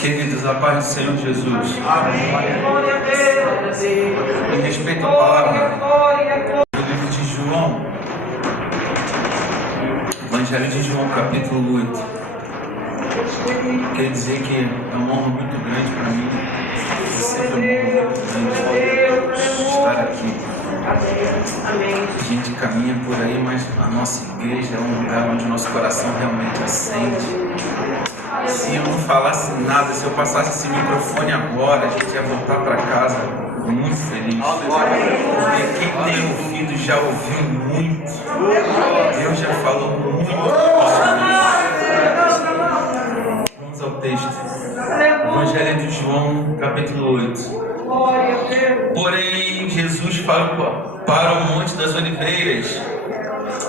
Queridos, a paz do Senhor Jesus. Em respeito à palavra do livro de João, Evangelho de João, capítulo 8. Quer dizer que é uma honra muito grande para mim. É sempre uma honra muito grande estar aqui. A gente caminha por aí, mas a nossa igreja é um lugar onde o nosso coração realmente acende. Se eu não falasse nada, se eu passasse esse microfone agora, a gente ia voltar para casa muito feliz. Porque quem tem ouvido já ouviu muito. Deus já falou muito. Vamos ao texto. Evangelho de João, capítulo 8. Porém, Jesus foi para o Monte das Oliveiras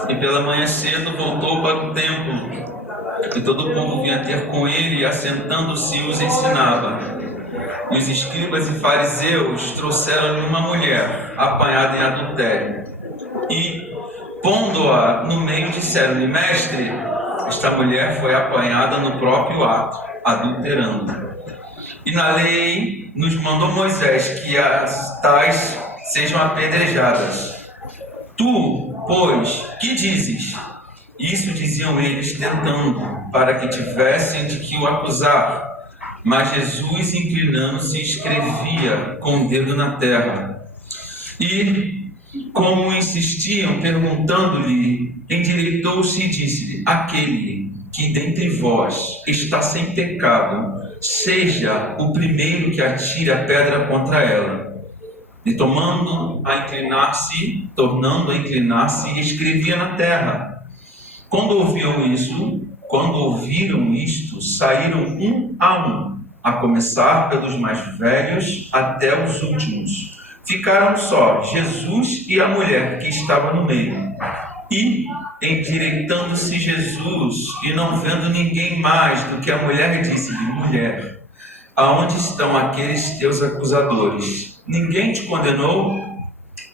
e pela manhã cedo voltou para o templo. E todo o povo vinha ter com ele, e assentando-se os ensinava. E os escribas e fariseus trouxeram-lhe uma mulher apanhada em adultério. E, pondo-a no meio, disseram-lhe: Mestre, esta mulher foi apanhada no próprio ato, adulterando. E na lei nos mandou Moisés que as tais sejam apedrejadas. Tu, pois, que dizes? Isso diziam eles, tentando, para que tivessem de que o acusar. Mas Jesus, inclinando-se, escrevia com o dedo na terra. E, como insistiam, perguntando-lhe, endireitou-se e disse-lhe: Aquele que dentre vós está sem pecado, seja o primeiro que atire a pedra contra ela. E tornando a inclinar-se, escrevia na terra. Quando ouviram isto, saíram um, a começar pelos mais velhos até os últimos. Ficaram só Jesus e a mulher que estava no meio. E, endireitando-se Jesus, e não vendo ninguém mais do que a mulher, disse-lhe: Mulher, aonde estão aqueles teus acusadores? Ninguém te condenou?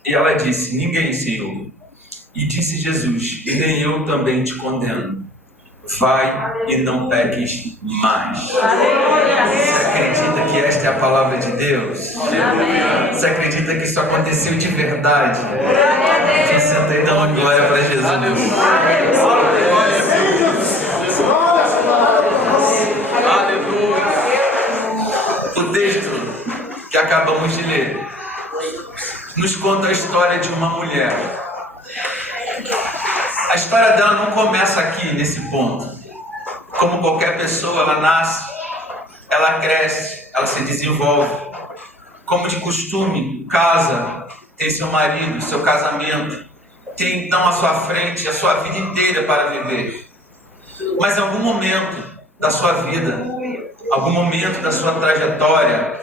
E ela disse: Ninguém, Senhor. E disse Jesus: E nem eu também te condeno. Vai e não peques mais. Você acredita que esta é a palavra de Deus? Você acredita que isso aconteceu de verdade? Quem senta aí dando glória para Jesus? O texto que acabamos de ler nos conta a história de uma mulher. A história dela não começa aqui, nesse ponto. Como qualquer pessoa, ela nasce, ela cresce, ela se desenvolve. Como de costume, casa, tem seu marido, seu casamento, tem então à sua frente a sua vida inteira para viver. Mas em algum momento da sua vida, algum momento da sua trajetória,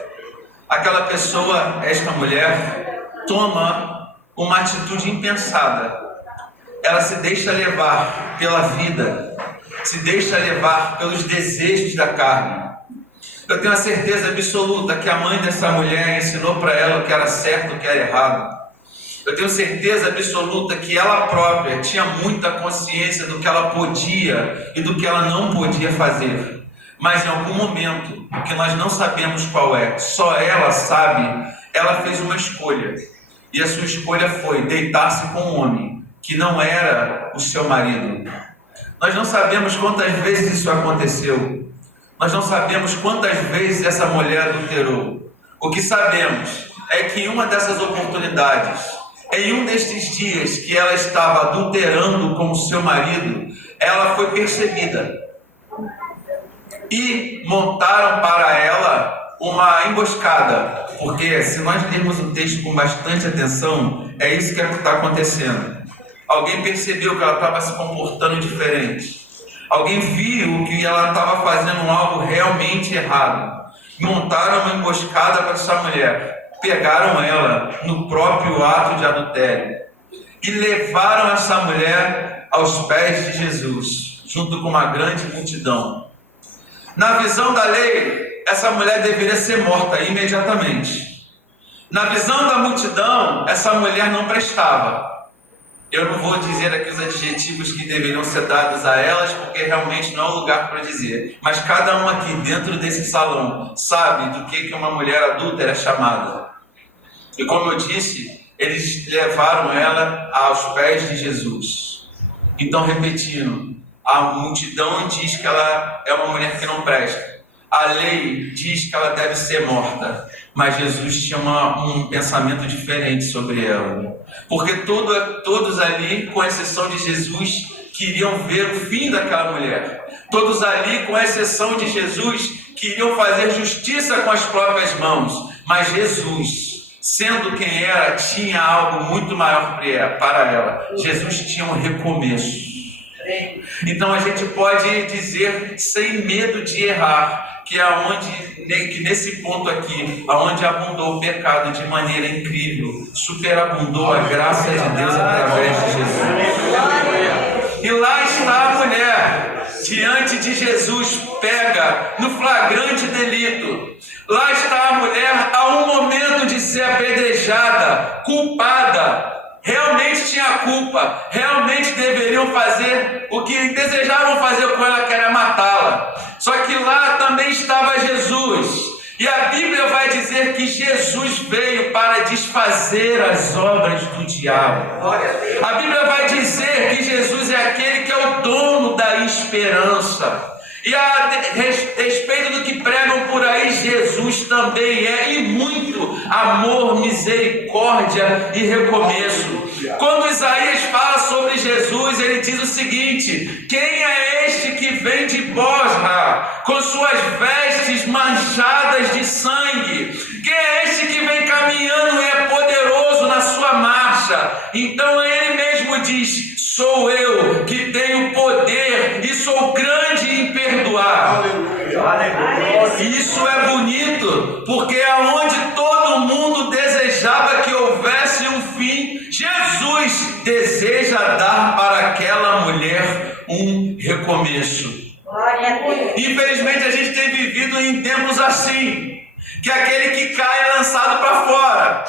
aquela pessoa, esta mulher, toma uma atitude impensada. Ela se deixa levar pela vida, se deixa levar pelos desejos da carne. Eu tenho a certeza absoluta que a mãe dessa mulher ensinou para ela o que era certo e o que era errado. Eu tenho certeza absoluta que ela própria tinha muita consciência do que ela podia e do que ela não podia fazer. Mas em algum momento, que nós não sabemos qual é, só ela sabe, ela fez uma escolha. E a sua escolha foi deitar-se com um homem que não era o seu marido. Nós não sabemos quantas vezes isso aconteceu. Nós não sabemos quantas vezes essa mulher adulterou. O que sabemos é que em uma dessas oportunidades, em um destes dias que ela estava adulterando com o seu marido, ela foi percebida. E montaram para ela uma emboscada. Porque se nós lermos o texto com bastante atenção, é isso que está acontecendo. Alguém percebeu que ela estava se comportando diferente. Alguém viu que ela estava fazendo algo realmente errado. Montaram uma emboscada para essa mulher. Pegaram ela no próprio ato de adultério. E levaram essa mulher aos pés de Jesus, junto com uma grande multidão. Na visão da lei, essa mulher deveria ser morta imediatamente. Na visão da multidão, essa mulher não prestava. Eu não vou dizer aqui os adjetivos que deveriam ser dados a elas, porque realmente não é o lugar para dizer. Mas cada um aqui dentro desse salão sabe do que uma mulher adúltera é chamada. E como eu disse, eles levaram ela aos pés de Jesus. Então, repetindo, a multidão diz que ela é uma mulher que não presta. A lei diz que ela deve ser morta. Mas Jesus tinha um pensamento diferente sobre ela. Porque todos ali, com exceção de Jesus, queriam ver o fim daquela mulher. Todos ali, com exceção de Jesus, queriam fazer justiça com as próprias mãos. Mas Jesus, sendo quem era, tinha algo muito maior para ela. Jesus tinha um recomeço. Então a gente pode dizer, sem medo de errar, que nesse ponto aqui, aonde abundou o pecado de maneira incrível, superabundou a graça de Deus através de Jesus. E lá está a mulher, diante de Jesus, pega no flagrante delito. Lá está a mulher a um momento de ser apedrejada, culpada. Realmente tinha culpa, realmente deveriam fazer o que desejavam fazer com ela, que era matá-la. Só que lá também estava Jesus. E a Bíblia vai dizer que Jesus veio para desfazer as obras do diabo. A Bíblia vai dizer que Jesus é aquele que é o dono da esperança. E a respeito do que pregam por aí, Jesus também é, e muito, amor, misericórdia e recomeço. Quando Isaías fala sobre Jesus, ele diz o seguinte: quem é este que vem de Bosra, com suas vestes manchadas de sangue? Quem é este que vem caminhando e é poderoso na sua marcha? Então ele mesmo diz: sou eu que tenho poder e sou grande em perdoar. Isso é bonito, porque aonde todo mundo desejava que houvesse um fim, Jesus deseja dar para aquela mulher um recomeço. Infelizmente a gente tem vivido em tempos assim, que aquele que cai é lançado para fora,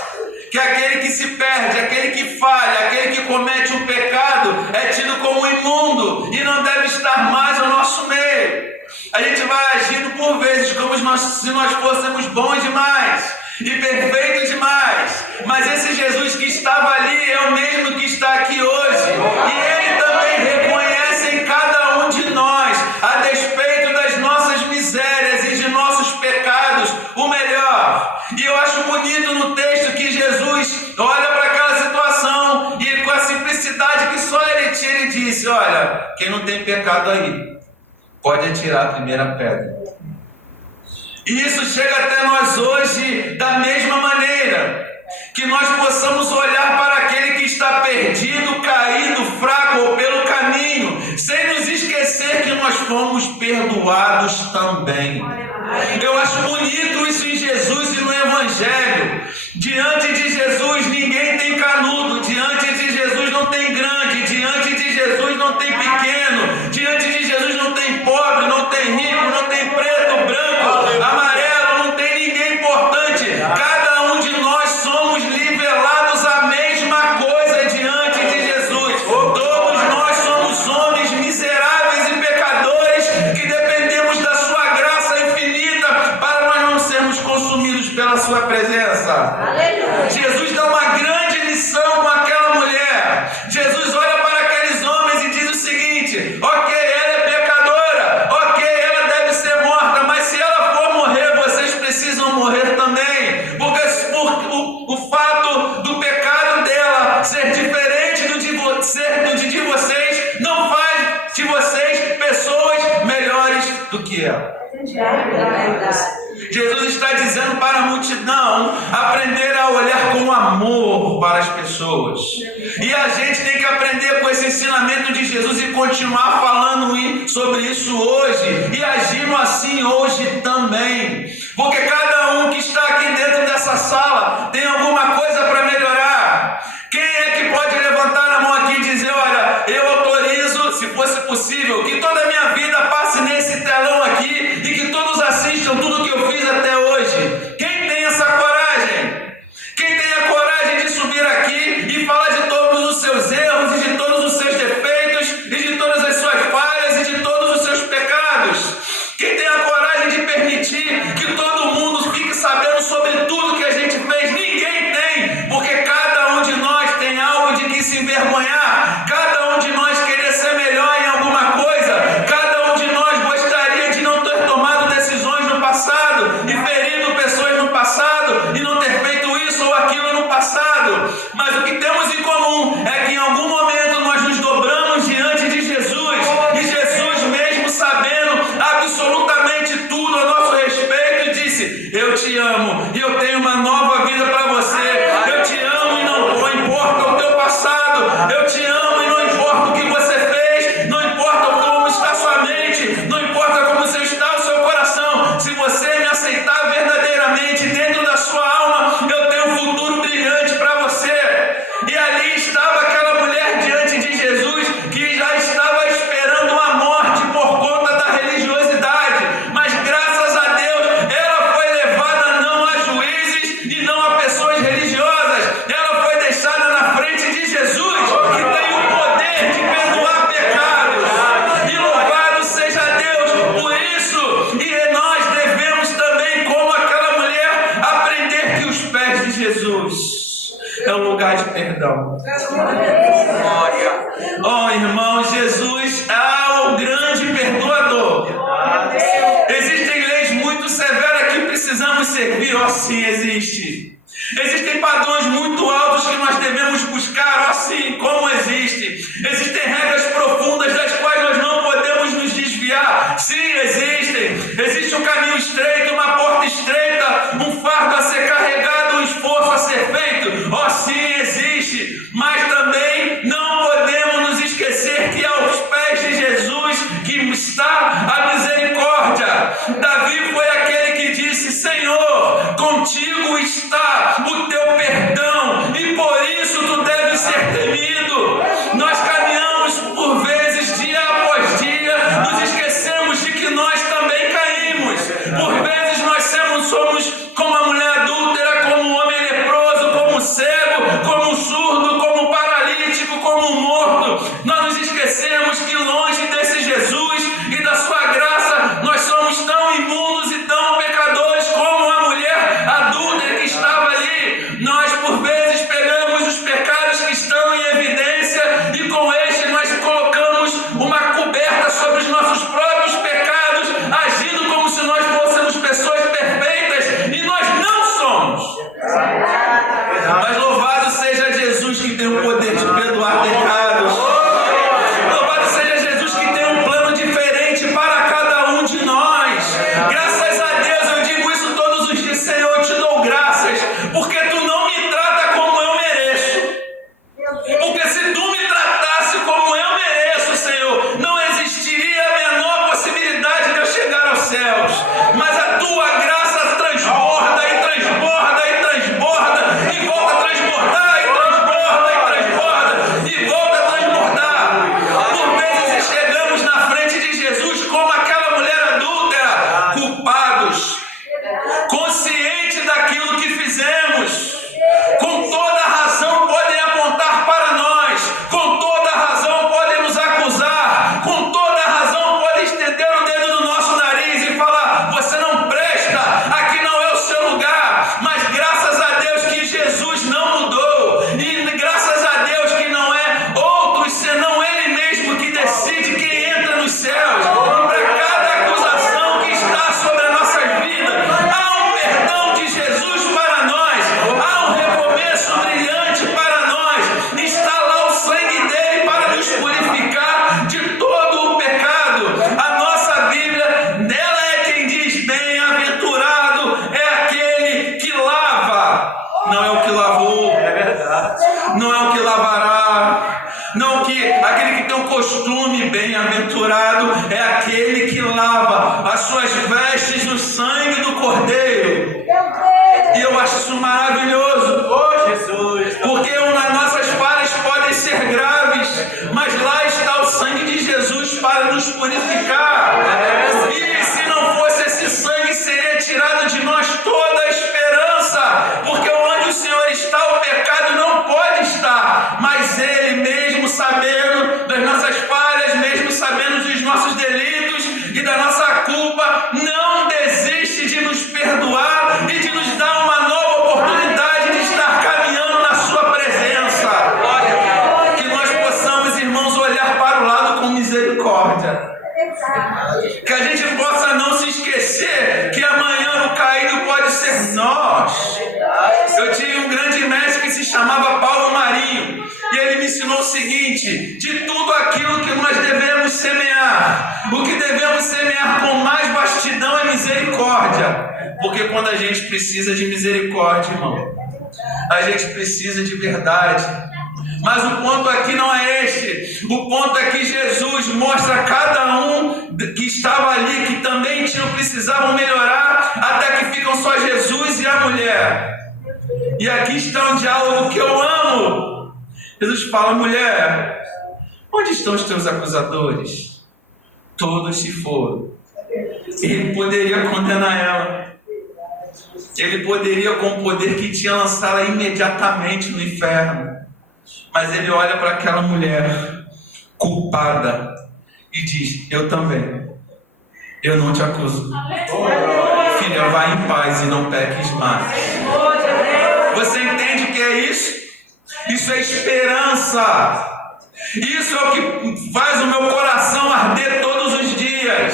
que aquele que se perde, aquele que falha, aquele que comete um pecado é tido como imundo e não deve estar mais no nosso meio. A gente vai agindo por vezes como se nós fôssemos bons demais e perfeitos demais, mas esse Jesus que estava ali é o mesmo que está aqui hoje, e ele também reconhece em cada um de nós, a despeito das nossas misérias e de nossos pecados, o melhor. E eu acho bonito no texto que Jesus olha para aquela situação e com a simplicidade que só ele tinha, ele disse: olha, quem não tem pecado aí, pode atirar a primeira pedra. E isso chega até nós hoje da mesma maneira, que nós possamos olhar para aquele que está perdido, caído, fraco ou pelo caminho, sem nos esquecer que nós fomos perdoados também. Eu acho bonito isso em Jesus e no Evangelho. Diante de Jesus ninguém tem canudo, diante de Jesus não tem grande, diante de Jesus não tem pequeno, diante de Jesus não tem pobre, não tem rico, não tem preto, branco, amarelo, não tem ninguém importante. Cada um de nós somos nivelados a mesma coisa diante de Jesus. Todos nós somos homens miseráveis e pecadores que dependemos da sua graça infinita para nós não sermos consumidos pela sua presença. Aleluia. Jesus dá uma grande lição com aquela mulher. Jesus olha para aqueles homens e diz o seguinte: ok, ela é pecadora, ok, ela deve ser morta, mas se ela for morrer, vocês precisam morrer também, porque o fato do pecado dela ser diferente do de vocês não faz de vocês pessoas melhores do que ela. Jesus está dizendo para a multidão aprender a olhar com amor para as pessoas. E a gente tem que aprender com esse ensinamento de Jesus e continuar falando sobre isso hoje e agindo assim hoje também. Porque cada um que está aqui dentro dessa sala tem alguma coisa para melhorar. Quem é que pode levantar a mão aqui e dizer: olha, eu autorizo, se fosse possível, que toda a minha vida passe nesse telão aqui e que todos assistam tudo que eu fiz até hoje? Quem tem essa coragem? Quem tem a coragem de subir aqui e falar de todos os seus erros e Oh, irmão, Jesus é o grande perdoador. Existem leis muito severas que precisamos servir, oh sim, existe. Existem padrões muito altos que nós devemos buscar, oh sim, como existe. Existem regras profundas das quais nós não podemos nos desviar, sim, existem. Existe um caminho estreito, uma porta estreita, um fardo a ser carregado, um esforço a ser feito, oh sim, existe. Mas também não podemos nos esquecer que aos pés de Jesus que está a misericórdia. Davi foi aquele que disse: Senhor, contigo está o teu perdão e por isso tu deves ser temido. Nós caminhamos por vezes dia após dia, nos esquecemos de que nós também caímos. Por vezes nós somos como a mulher adúltera, como o homem leproso, como o cego, como o surdo, como o paralítico, como o morto. Nós nos esquecemos que longe desse Jesus e da sua graça, nós somos tão imundos e tão pecadores como a mulher adúltera que estava ali. Nós por vezes pegamos os pecados que estão em evidência e com estes nós colocamos uma coberta sobre os nossos próprios pecados, agindo como se nós fôssemos pessoas perfeitas, e nós não somos. Mas louvado seja Jesus que tem o poder de perdoar pecados. Louvado seja Jesus que tem um plano diferente para cada um de nós. Graças a Deus, eu digo isso todos os dias: Senhor, eu te dou graças, porque tu não me trata como eu mereço. Porque se tu me tratasse como eu mereço, Senhor, não existiria a menor possibilidade de eu chegar aos céus. Mas a tua graça transborda e transborda e transborda e volta a transbordar e transborda e transborda e volta a transbordar. Por vezes chegamos na frente de Jesus como aquela mulher adúltera, culpados, conscientes daquilo que fizemos. Com toda razão podem apontar para nós, com toda razão podem nos acusar, com toda razão podem estender o dedo no nosso nariz e falar: você não presta, aqui não é o seu lugar. Mas graças a Deus que Jesus não mudou, e graças a Deus que não é outro senão Ele mesmo que decide quem entra nos céus. E para cada acusação que está sobre a nossa vida, há um perdão de Jesus para nós, há um recomeço brilhante para nós. Está lá o sangue dele para nos purificar de todo o pecado. A nossa Bíblia, nela é quem diz: bem-aventurado é aquele que lava, não é o que lavou, não é o que lavará, não aquele que tem o costume. Bem-aventurado é aquele que lava as suas vestes no sangue do Cordeiro. E eu acho isso maravilhoso, porque as nossas falhas podem ser graves, mas lá está o sangue de Jesus para nos purificar. E se não fosse esse sangue, seria tirado de nós toda a esperança, porque onde o Senhor está, o pecado não pode estar. Mas Ele, mesmo sabendo das nossas falhas, mesmo sabendo dos nossos delitos e da nossa culpa, não desiste de nos perdoar e de nos dar uma nova oportunidade de estar caminhando na sua presença. Que nós possamos, irmãos, olhar para o lado com misericórdia. Que a gente possa não se esquecer que amanhã o caído pode ser nós. Eu tive um grande mestre que se chamava Paulo Marinho, e ele me ensinou o seguinte: de tudo aquilo que nós devemos semear, o que devemos semear com mais vastidão é misericórdia. Porque quando a gente precisa de misericórdia, irmão, a gente precisa de verdade. Mas o ponto aqui não é este. O ponto é que Jesus mostra a cada um que estava ali que também precisavam melhorar, até que ficam só Jesus e a mulher. E aqui está um diálogo que eu amo. Jesus fala: mulher, onde estão os teus acusadores? Todos se foram. Ele poderia condenar ela. Ele poderia, com o poder que tinha, lançá-la imediatamente no inferno. Mas ele olha para aquela mulher culpada e diz: eu também, eu não te acuso. Filha, vai em paz e não peques mais. Você entende o que é isso? Isso é esperança. Isso é o que faz o meu coração arder todos os dias,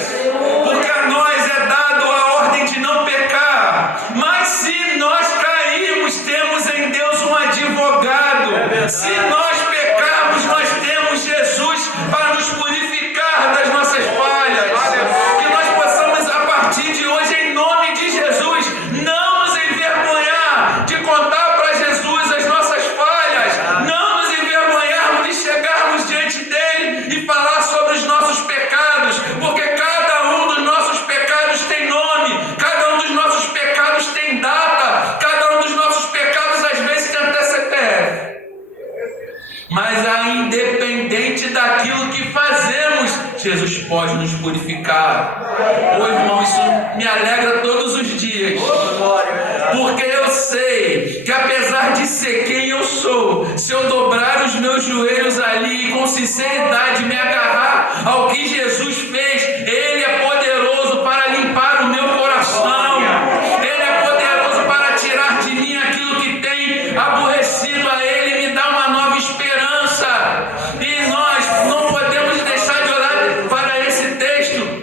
porque a nós é dado a ordem de não pecar. Mas se nós cairmos, temos em Deus um advogado. Se nós pecarmos, nós temos Jesus para nos purificar das nossas falhas. Que nós possamos, a partir de hoje, em nome de Jesus, não nos envergonhar de contar para Jesus as nossas falhas, não nos envergonharmos de chegarmos diante dele e falar sobre os nossos pecados, porque cada um dos nossos pecados tem nome, cada um dos nossos pecados tem data, cada um dos nossos pecados às vezes tem até CPF. Mas independente daquilo que fazemos, Jesus pode nos purificar. Ô irmão, isso me alegra todos os dias, porque eu sei que apesar de ser quem eu sou, se eu dobrar os meus joelhos ali e com sinceridade me agarrar ao que Jesus fez, Ele é poderoso para limpar o meu coração, Ele é poderoso para tirar de mim aquilo que tem aborrecido a Ele e me dar uma nova esperança. E nós não podemos deixar de olhar para esse texto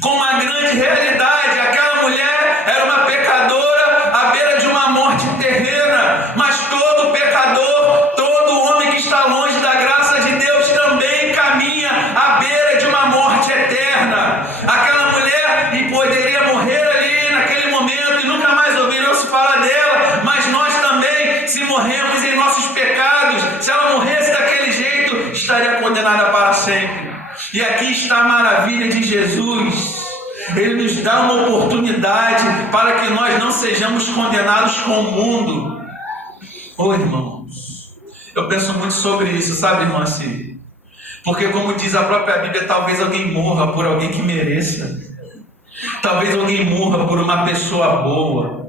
com uma grande realidade. Aquela mulher era uma pecadora à beira de uma morte terrena, mas todo pecador, todo homem que está longe da graça de Deus também caminha à beira de uma morte eterna. Aquela mulher poderia morrer ali naquele momento e nunca mais ouvirão se falar dela, mas nós também, se morremos em nossos pecados, se ela morresse daquele jeito, estaria condenada para sempre. E aqui está a maravilha de Jesus. Ele nos dá uma oportunidade para que nós não sejamos condenados com o mundo. Ô irmãos, eu penso muito sobre isso, sabe, irmã Cid? Porque como diz a própria Bíblia, talvez alguém morra por alguém que mereça. Talvez alguém morra por uma pessoa boa.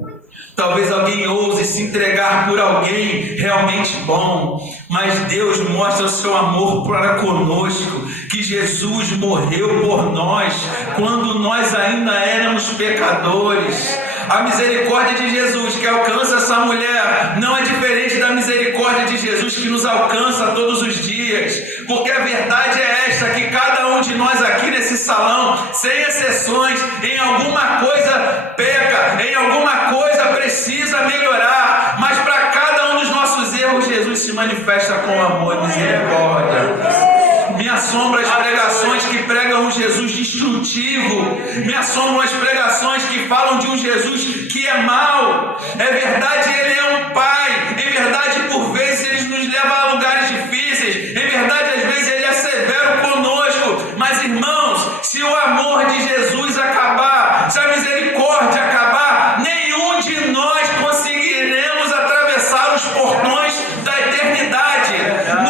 Talvez alguém ouse se entregar por alguém realmente bom, mas Deus mostra o seu amor para conosco, que Jesus morreu por nós, quando nós ainda éramos pecadores. A misericórdia de Jesus que alcança essa mulher não é diferente da misericórdia de Jesus que nos alcança todos os dias, porque a verdade é esta, que cada um de nós aqui nesse salão, sem exceções, em alguma coisa peca, em alguma coisa precisa melhorar, mas para cada um dos nossos erros, Jesus se manifesta com amor e misericórdia. Me assombram as pregações que pregam um Jesus destrutivo. Me assombram as pregações que falam de um Jesus que é mau. É verdade, Ele é um Pai. É verdade, por vezes Ele nos leva a lugares difíceis. É verdade, às vezes Ele é severo conosco. Mas irmãos, se o amor de Jesus acabar, se a misericórdia acabar, nenhum de nós conseguiremos atravessar os portões da eternidade.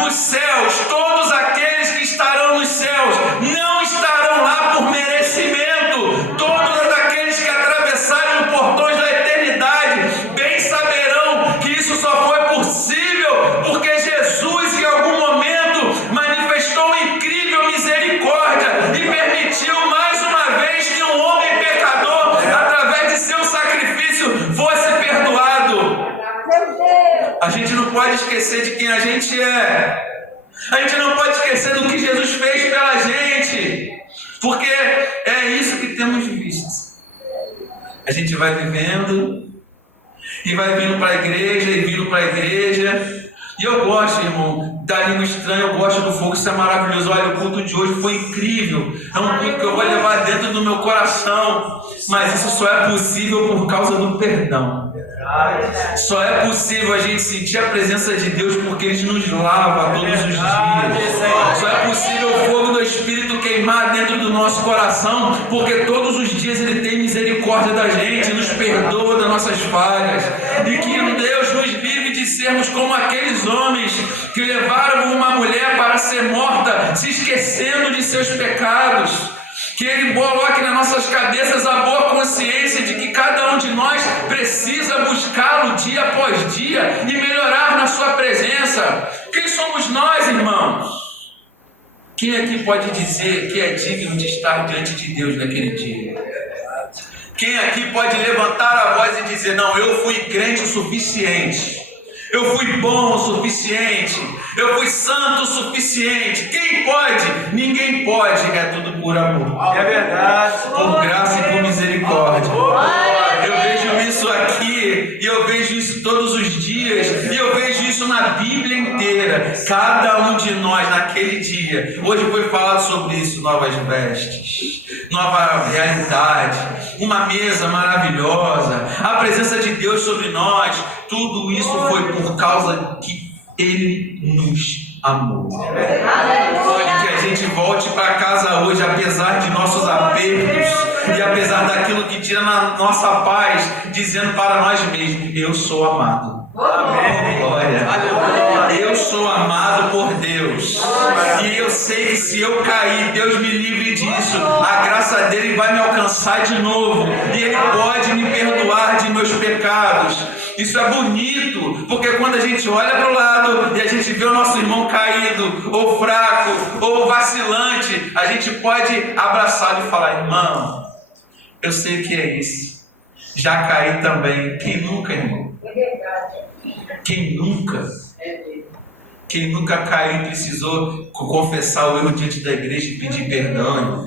Nos céus, todos aqueles que estarão nos céus não estarão lá por merecimento. Todos aqueles que atravessarem os portões da eternidade bem saberão que isso só foi possível porque Jesus em algum momento manifestou incrível misericórdia e permitiu mais uma vez que um homem pecador, através de seu sacrifício, fosse perdoado. A gente não pode esquecer de quem a gente é. A gente não pode esquecer do que Jesus fez pela gente, porque é isso que temos visto. A gente vai vivendo e vai vindo para a igreja e vindo para a igreja. E eu gosto, irmão, da língua estranha, eu gosto do fogo, isso é maravilhoso. Olha, o culto de hoje foi incrível. É um culto que eu vou levar dentro do meu coração. Mas isso só é possível por causa do perdão. Só é possível a gente sentir a presença de Deus porque Ele nos lava todos os dias. Só é possível o fogo do Espírito queimar dentro do nosso coração porque todos os dias Ele tem misericórdia da gente, nos perdoa das nossas falhas. E que Deus nos livre de sermos como aqueles homens que levaram uma mulher para ser morta, se esquecendo de seus pecados. Que Ele coloque nas nossas cabeças a boa consciência de que cada um de nós precisa buscá-lo dia após dia e melhorar na sua presença. Quem somos nós, irmãos? Quem aqui pode dizer que é digno de estar diante de Deus naquele dia? Quem aqui pode levantar a voz e dizer, não, eu fui crente o suficiente, Eu fui bom o suficiente. Eu fui santo o suficiente. Quem pode? Ninguém pode. É tudo por amor. É verdade. Por graça e por misericórdia. Eu vejo isso aqui e eu vejo isso todos os dias e eu vejo isso na Bíblia inteira. Cada um de nós naquele dia. Hoje foi falado sobre isso, novas vestes, nova realidade, uma mesa maravilhosa, a presença de Deus sobre nós. Tudo isso foi por causa que Ele nos amou. Que a gente volte para casa hoje, apesar de nossos apertos e apesar daquilo que tira na nossa paz, dizendo para nós mesmos: eu sou amado. Amém. Glória. Eu sou amado por Deus. E eu sei que se eu cair, Deus me livre disso. A graça dele vai me alcançar de novo. E ele pode me perdoar de meus pecados. Isso é bonito, porque quando a gente olha para o lado e a gente vê o nosso irmão caído, ou fraco, ou vacilante, a gente pode abraçá-lo e falar: irmão, eu sei que é isso. Já caí também. Quem nunca, irmão? Quem nunca? Quem nunca caiu e precisou confessar o erro diante da igreja e pedir perdão?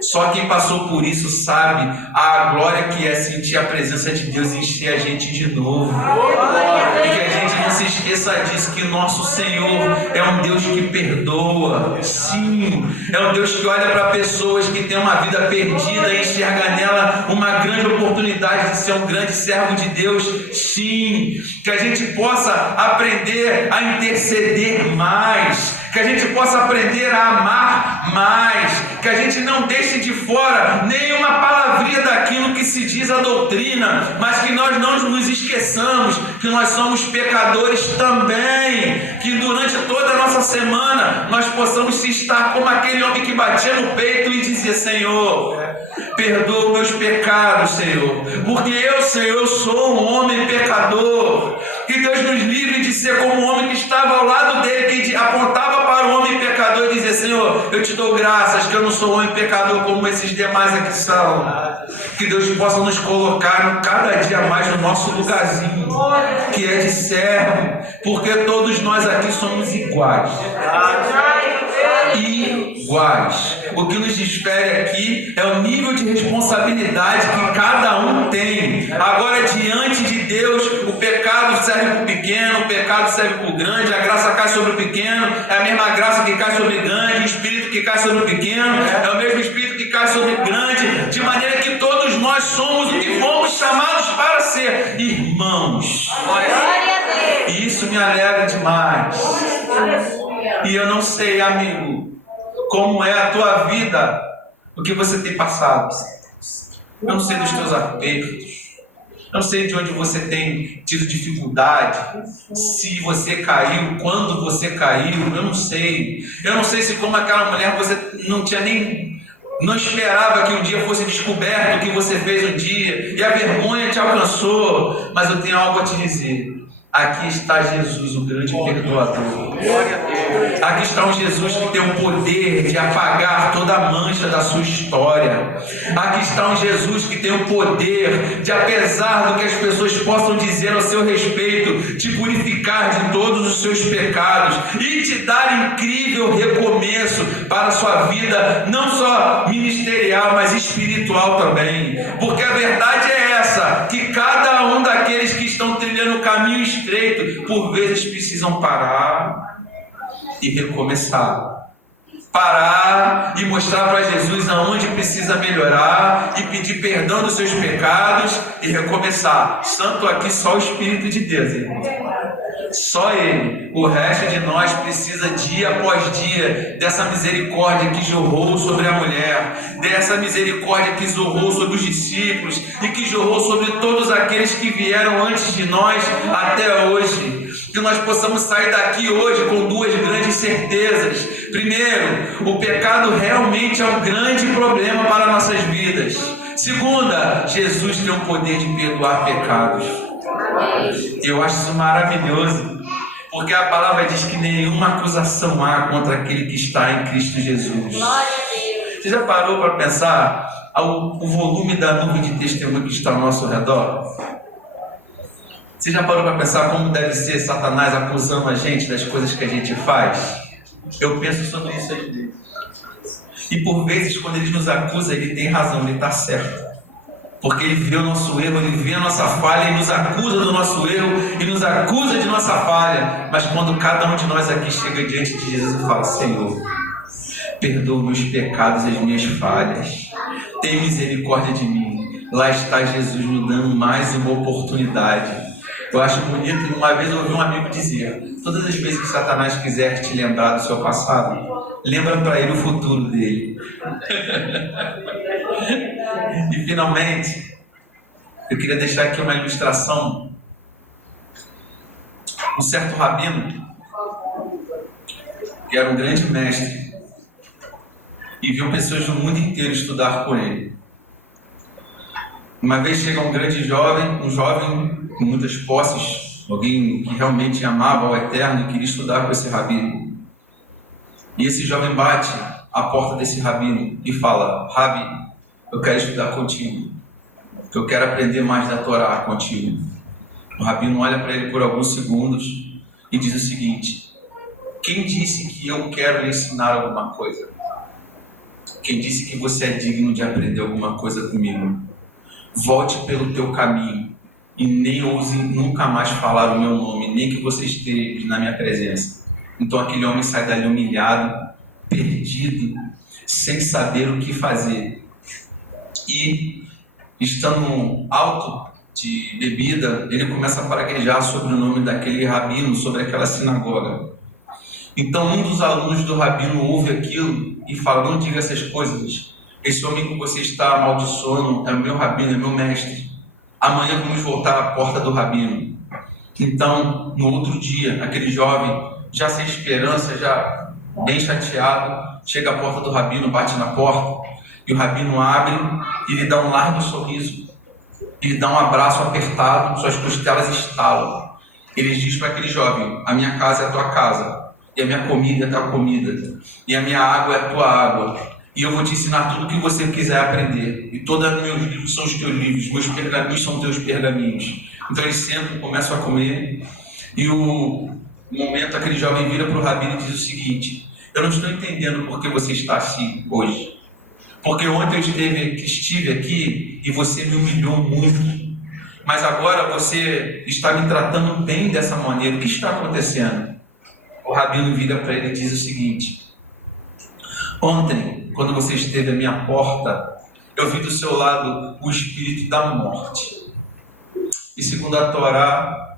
Só quem passou por isso sabe a glória que é sentir a presença de Deus e encher a gente de novo. E que a gente não se esqueça disso, que o nosso Senhor é um Deus que perdoa. Sim, é um Deus que olha para pessoas que têm uma vida perdida e enxerga nela uma grande oportunidade de ser um grande servo de Deus. Sim, que a gente possa aprender a interceder mais, que a gente possa aprender a amar mais, que a gente não deixe de fora nenhuma palavrinha daquilo que se diz a doutrina, mas que nós não nos esqueçamos que nós somos pecadores também, que durante toda a nossa semana nós possamos estar como aquele homem que batia no peito e dizia: Senhor, perdoa meus pecados, Senhor, porque eu, Senhor, eu sou um homem pecador. Que Deus nos livre de ser como o homem que estava ao lado dele, que apontava para o homem pecador e dizia: Senhor, eu te dou graças que eu não sou um homem pecador como esses demais aqui são. Que Deus possa nos colocar cada dia mais no nosso lugarzinho, que é de servo, porque todos nós aqui somos iguais. Iguais. O que nos difere aqui é o nível de responsabilidade que cada um tem. Agora, diante de Deus, o pecado serve para o pequeno, o pecado serve para o grande, a graça cai sobre o pequeno, é a mesma graça que cai sobre o grande, o Espírito que cai sobre o pequeno, é o mesmo Espírito que cai sobre o grande, de maneira que todos nós somos o que fomos chamados para ser: irmãos. E isso me alegra demais. E eu não sei, amigo, como é a tua vida, o que você tem passado. Eu não sei dos teus apertos, eu não sei de onde você tem tido dificuldade, se você caiu, quando você caiu, eu não sei. Eu não sei se, como aquela mulher, você não esperava que um dia fosse descoberto o que você fez um dia, e a vergonha te alcançou. Mas eu tenho algo a te dizer: aqui está Jesus, o grande perdoador. Aqui está um Jesus que tem o poder de apagar toda a mancha da sua história. Aqui está um Jesus que tem o poder de, apesar do que as pessoas possam dizer ao seu respeito, te purificar de todos os seus pecados e te dar incrível recomeço para a sua vida, não só ministerial, mas espiritual também. Porque a verdade é essa, que cada um daqueles que estão trilhando o caminho estreito, por vezes precisam parar e recomeçar. Parar e mostrar para Jesus aonde precisa melhorar e pedir perdão dos seus pecados e recomeçar. Santo aqui só o Espírito de Deus, irmão. Só Ele. O resto de nós precisa dia após dia dessa misericórdia que jorrou sobre a mulher, dessa misericórdia que jorrou sobre os discípulos e que jorrou sobre todos aqueles que vieram antes de nós até hoje. Que nós possamos sair daqui hoje com duas grandes certezas. Primeiro, o pecado realmente é um grande problema para nossas vidas. Segunda, Jesus tem o poder de perdoar pecados. Eu acho isso maravilhoso, porque a palavra diz que nenhuma acusação há contra aquele que está em Cristo Jesus. Você já parou para pensar o volume da nuvem de testemunho que está ao nosso redor? Você já parou para pensar como deve ser Satanás acusando a gente das coisas que a gente faz? Eu penso sobre isso às vezes. E por vezes, quando ele nos acusa, ele tem razão, ele está certo. Porque ele vê o nosso erro, ele vê a nossa falha e nos acusa do nosso erro e nos acusa de nossa falha. Mas quando cada um de nós aqui chega diante de Jesus e fala: Senhor, perdoa meus pecados e as minhas falhas, tem misericórdia de mim. Lá está Jesus me dando mais uma oportunidade. Eu acho bonito, uma vez eu ouvi um amigo dizer: todas as vezes que Satanás quiser te lembrar do seu passado, lembra para ele o futuro dele. E finalmente, eu queria deixar aqui uma ilustração. Um certo rabino, que era um grande mestre, e viu pessoas do mundo inteiro estudar com ele. Uma vez chega um grande jovem, um jovem com muitas posses, alguém que realmente amava ao Eterno e queria estudar com esse rabino. E esse jovem bate à porta desse rabino e fala: Rabi, eu quero estudar contigo, eu quero aprender mais da Torá contigo. O rabino olha para ele por alguns segundos e diz o seguinte: quem disse que eu quero lhe ensinar alguma coisa? Quem disse que você é digno de aprender alguma coisa comigo? Volte pelo teu caminho e nem ouse nunca mais falar o meu nome, nem que você esteja na minha presença. Então aquele homem sai dali humilhado, perdido, sem saber o que fazer. E, estando alto de bebida, ele começa a praguejar sobre o nome daquele rabino, sobre aquela sinagoga. Então um dos alunos do rabino ouve aquilo e fala: não diga essas coisas. Esse homem que você está amaldiçoando é o meu rabino, é meu mestre. Amanhã vamos voltar à porta do rabino. Então, no outro dia, aquele jovem, já sem esperança, já bem chateado, chega à porta do rabino, bate na porta, e o rabino abre e lhe dá um largo sorriso. Ele dá um abraço apertado, suas costelas estalam. Ele diz para aquele jovem: a minha casa é a tua casa, e a minha comida é a tua comida, e a minha água é a tua água. E eu vou te ensinar tudo o que você quiser aprender. E todos os meus livros são os teus livros, meus pergaminhos são os teus pergaminhos. Então eles sentam, começam a comer. E o momento, aquele jovem vira para o rabino e diz o seguinte: eu não estou entendendo por que você está assim hoje. Porque ontem eu estive aqui e você me humilhou muito. Mas agora você está me tratando bem dessa maneira. O que está acontecendo? O rabino vira para ele e diz o seguinte: ontem, quando você esteve à minha porta, eu vi do seu lado o espírito da morte. E segundo a Torá,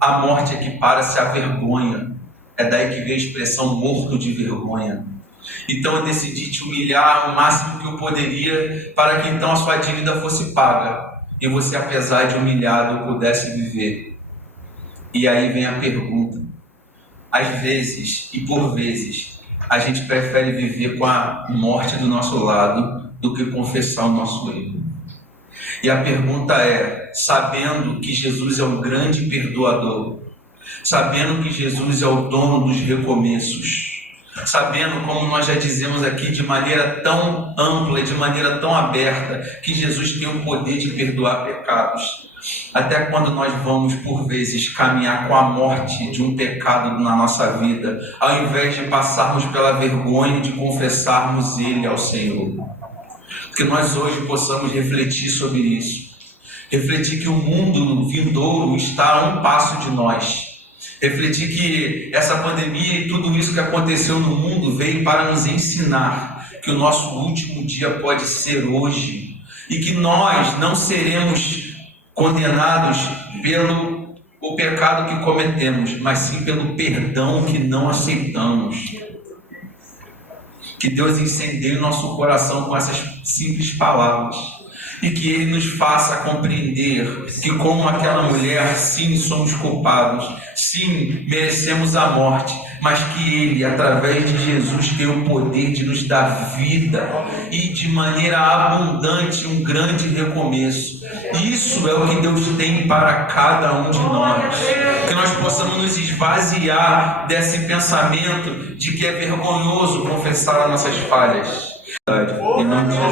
a morte equipara-se à vergonha. É daí que vem a expressão morto de vergonha. Então eu decidi te humilhar o máximo que eu poderia, para que então a sua dívida fosse paga e você, apesar de humilhado, pudesse viver. E aí vem a pergunta: às vezes e por vezes a gente prefere viver com a morte do nosso lado do que confessar o nosso erro. E a pergunta é: sabendo que Jesus é um grande perdoador, sabendo que Jesus é o dono dos recomeços, sabendo, como nós já dizemos aqui, de maneira tão ampla e de maneira tão aberta, que Jesus tem o poder de perdoar pecados, até quando nós vamos, por vezes, caminhar com a morte de um pecado na nossa vida, ao invés de passarmos pela vergonha de confessarmos ele ao Senhor. Que nós hoje possamos refletir sobre isso, refletir que o mundo vindouro está a um passo de nós, refletir que essa pandemia e tudo isso que aconteceu no mundo veio para nos ensinar que o nosso último dia pode ser hoje e que nós não seremos condenados pelo o pecado que cometemos, mas sim pelo perdão que não aceitamos. Que Deus incendeie o nosso coração com essas simples palavras e que Ele nos faça compreender que, como aquela mulher, sim, somos culpados, sim, merecemos a morte, mas que Ele, através de Jesus, tem o poder de nos dar vida e de maneira abundante um grande recomeço. Isso é o que Deus tem para cada um de nós. Que nós possamos nos esvaziar desse pensamento de que é vergonhoso confessar as nossas falhas. Em nome de Jesus.